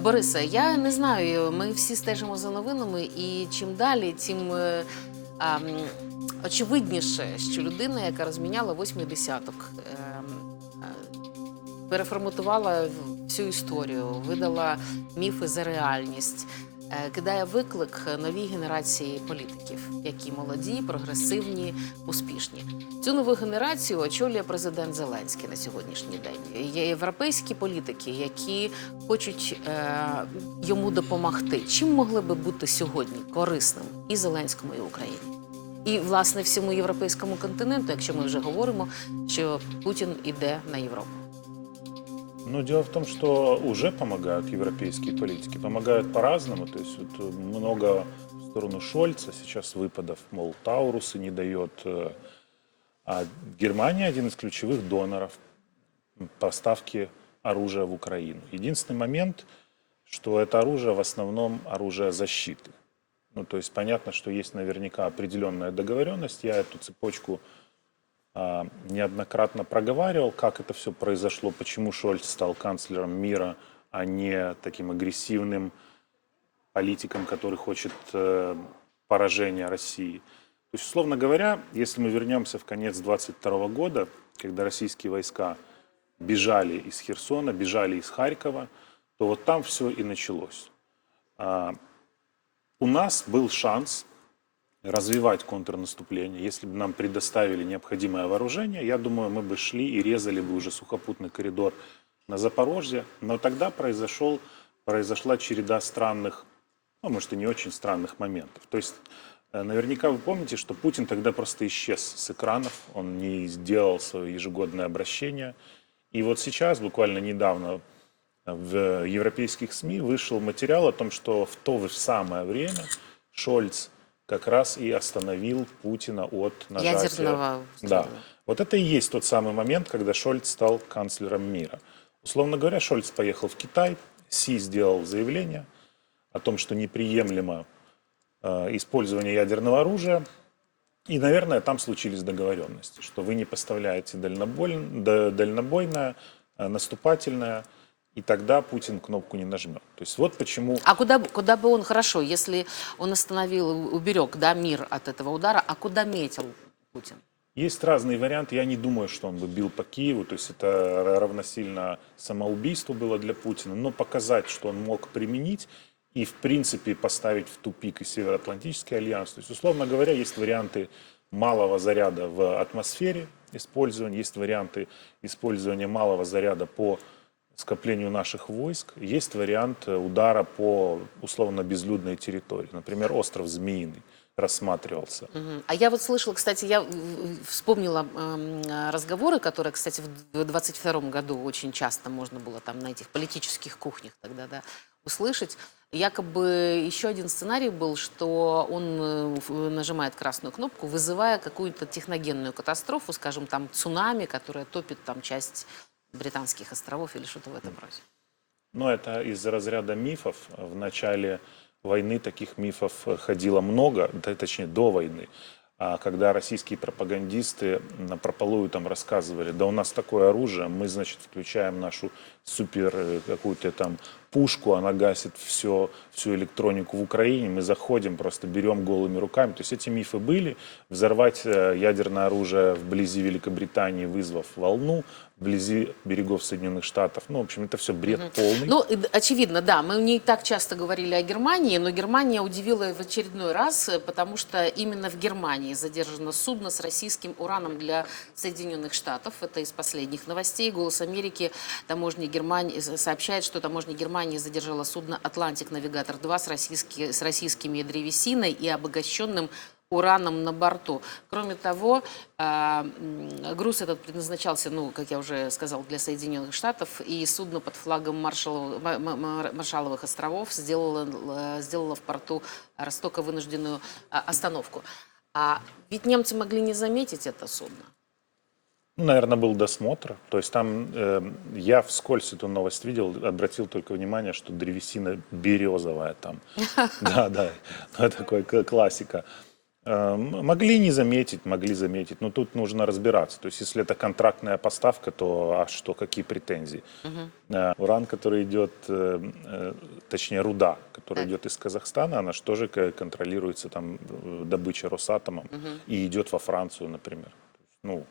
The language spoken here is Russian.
Борисе, я не знаю. Ми всі стежимо за новинами, і чим далі, тим е, а, очевидніше, що людина, яка розміняла восьмий десяток, е, е, переформатувала всю історію, видала міфи за реальність. Е, Кидає виклик новій генерації політиків, які молоді, прогресивні, успішні. Цю нову генерацію очолює президент Зеленський на сьогоднішній день. Є європейські політики, які хочуть е, йому допомогти. Чим могли би бути сьогодні корисним і Зеленському, і Україні? І власне всьому європейському континенту, якщо ми вже говоримо, що Путін іде на Європу. Ну, дело в том, что уже помогают европейские политики. Помогают по-разному. То есть вот э, много в сторону Шольца сейчас выпадов, мол, Таурусы не дает. э, А Германия один из ключевых доноров поставки оружия в Украину. Единственный момент, что это оружие в основном оружие защиты. Ну, то есть понятно, что есть наверняка определенная договоренность. Я эту цепочку неоднократно проговаривал, как это все произошло, почему Шольц стал канцлером мира, а не таким агрессивным политиком, который хочет э, поражения России. То есть, условно говоря, если мы вернемся в конец 22 года, когда российские войска бежали из Херсона, бежали из Харькова, то вот там все и началось. А, у нас был шанс развивать контрнаступление. Если бы нам предоставили необходимое вооружение, я думаю, мы бы шли и резали бы уже сухопутный коридор на Запорожье. Но тогда произошел, произошла череда странных, ну, может, и не очень странных моментов. То есть, э, наверняка вы помните, что Путин тогда просто исчез с экранов, он не сделал свое ежегодное обращение. И вот сейчас, буквально недавно, в европейских СМИ вышел материал о том, что в то же самое время Шольц как раз и остановил Путина от нажатия. Ядерного Да. Вот это и есть тот самый момент, когда Шольц стал канцлером мира. Условно говоря, Шольц поехал в Китай, Си сделал заявление о том, что неприемлемо э, использование ядерного оружия. И, наверное, там случились договоренности, что вы не поставляете дальноболь- да- дальнобойное, э, наступательное, и тогда Путин кнопку не нажмет. То есть вот почему А куда, бы- куда бы он хорошо, если он остановил, уберег да, мир от этого удара, а куда метил Путин? Есть разные варианты. Я не думаю, что он бы бил по Киеву. То есть это равносильно самоубийству было для Путина. Но показать, что он мог применить и, в принципе, поставить в тупик и Североатлантический альянс. То есть, условно говоря, есть варианты малого заряда в атмосфере использования, есть варианты использования малого заряда по скоплению наших войск, есть вариант э, удара по условно безлюдной территории. Например, остров Змеиный рассматривался. А я вот слышала, кстати, я вспомнила э, разговоры, которые, кстати, в 22 году очень часто можно было там на этих политических кухнях тогда, да, услышать. Якобы еще один сценарий был, что он э, нажимает красную кнопку, вызывая какую-то техногенную катастрофу, скажем, там цунами, которая топит там часть британских островов или что-то в этом роде. Но это из разряда мифов. В начале войны таких мифов э, ходило много, точнее до войны. А когда российские пропагандисты на прополую там рассказывали, да у нас такое оружие, мы, значит, включаем нашу супер э, какую-то там пушку, она гасит все, всю электронику в Украине, мы заходим, просто берем голыми руками. То есть эти мифы были. Взорвать э, ядерное оружие вблизи Великобритании, вызвав волну, вблизи берегов Соединенных Штатов. Ну, в общем, это все бред полный. Ну, очевидно, да, мы не так часто говорили о Германии, но Германия удивила в очередной раз, э, потому что именно в Германии задержано судно с российским ураном для Соединенных Штатов. Это из последних новостей. «Голос Америки» таможня Германии с- сообщает, что таможня Германии задержала судно «Атлантик Навигатор-2» с, российски- с российскими древесиной и обогащенным ураном на борту. Кроме того, м, груз этот предназначался, ну, как я уже сказал, для Соединенных Штатов, и судно под флагом Маршаллов- Ма- Ма- Ма- Маршалловых островов сделало, э, сделало в порту Ростока вынужденную а, остановку. А ведь немцы могли не заметить это судно. Наверное, был досмотр. То есть там э, я вскользь эту новость видел, обратил только внимание, что древесина березовая там. Да, да, ну, это такая к- классика. Э, Могли не заметить, могли заметить, но тут нужно разбираться. То есть, если это контрактная поставка, то а что, какие претензии? Э, Уран, который идет, э, точнее руда, которая Так. идет из Казахстана, она же тоже контролируется там добыча Росатомом и идет во Францию, например. Ну,